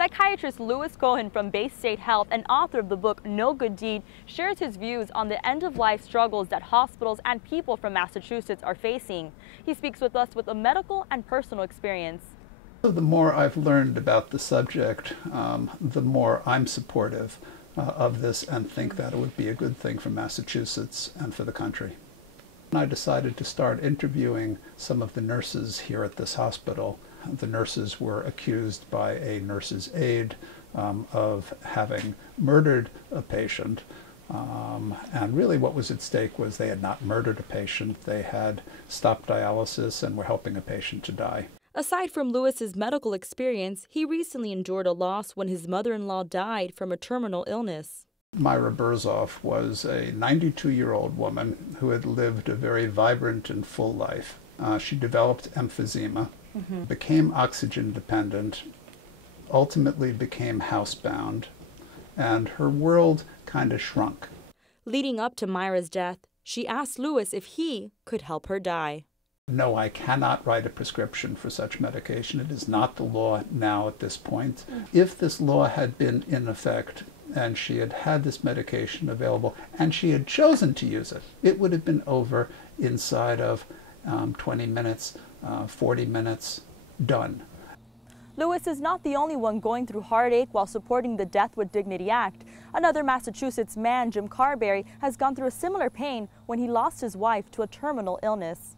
Psychiatrist Louis Cohen from Bay State Health and author of the book No Good Deed shares his views on the end-of-life struggles that hospitals and people from Massachusetts are facing. He speaks with us with a medical and personal experience. The more I've learned about the subject, the more I'm supportive of this and think that it would be a good thing for Massachusetts and for the country. I decided to start interviewing some of the nurses here at this hospital. The nurses were accused by a nurse's aide of having murdered a patient. And really what was at stake was they had not murdered a patient. They had stopped dialysis and were helping a patient to die. Aside from Louis's medical experience, he recently endured a loss when his mother-in-law died from a terminal illness. Myra Burzoff was a 92-year-old woman who had lived a very vibrant and full life. She developed emphysema, became oxygen dependent, ultimately became housebound, and her world kind of shrunk. Leading up to Myra's death, she asked Louis if he could help her die. No, I cannot write a prescription for such medication. It is not the law now at this point. If this law had been in effect and she had had this medication available and she had chosen to use it, it would have been over inside of 20 minutes, 40 minutes, done. Louis is not the only one going through heartache while supporting the Death with Dignity Act. Another Massachusetts man, Jim Carberry, has gone through a similar pain when he lost his wife to a terminal illness.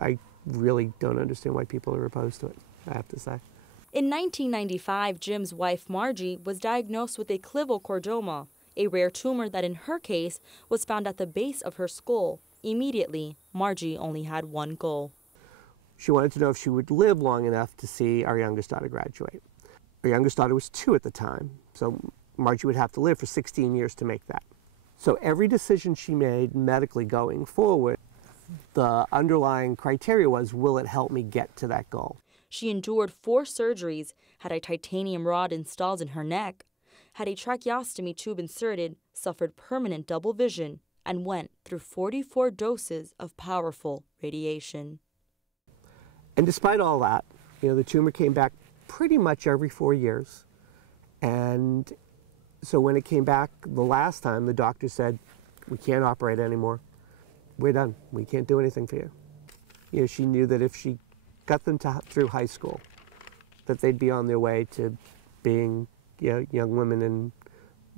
I really don't understand why people are opposed to it, I have to say. In 1995, Jim's wife, Margie, was diagnosed with a clivochordoma, a rare tumor that in her case was found at the base of her skull. Immediately, Margie only had one goal. She wanted to know if she would live long enough to see our youngest daughter graduate. Our youngest daughter was 2 at the time, so Margie would have to live for 16 years to make that. So every decision she made medically going forward, the underlying criteria was, will it help me get to that goal? She endured 4 surgeries, had a titanium rod installed in her neck, had a tracheostomy tube inserted, suffered permanent double vision, and went through 44 doses of powerful radiation. And despite all that, the tumor came back pretty much every 4 years. And so when it came back the last time, the doctor said, we can't operate anymore. We're done. We can't do anything for you. She knew that if she got them through high school, that they'd be on their way to being young women and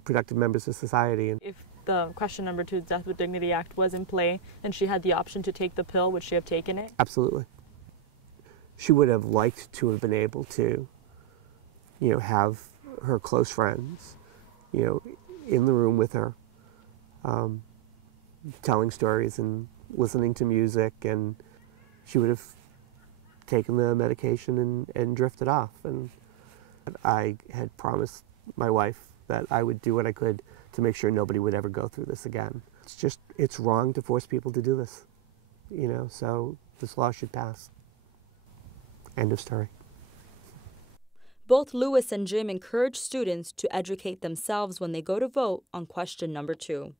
productive members of society. And if the question number 2, Death with Dignity Act, was in play and she had the option to take the pill, would she have taken it? Absolutely. She would have liked to have been able to, have her close friends, in the room with her, telling stories and listening to music, and she would have taken the medication and drifted off. And I had promised my wife that I would do what I could to make sure nobody would ever go through this again. It's wrong to force people to do this, so this law should pass. End of story. Both Louis and Jim encourage students to educate themselves when they go to vote on question number 2.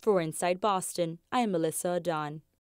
For Inside Boston, I am Melissa Adan.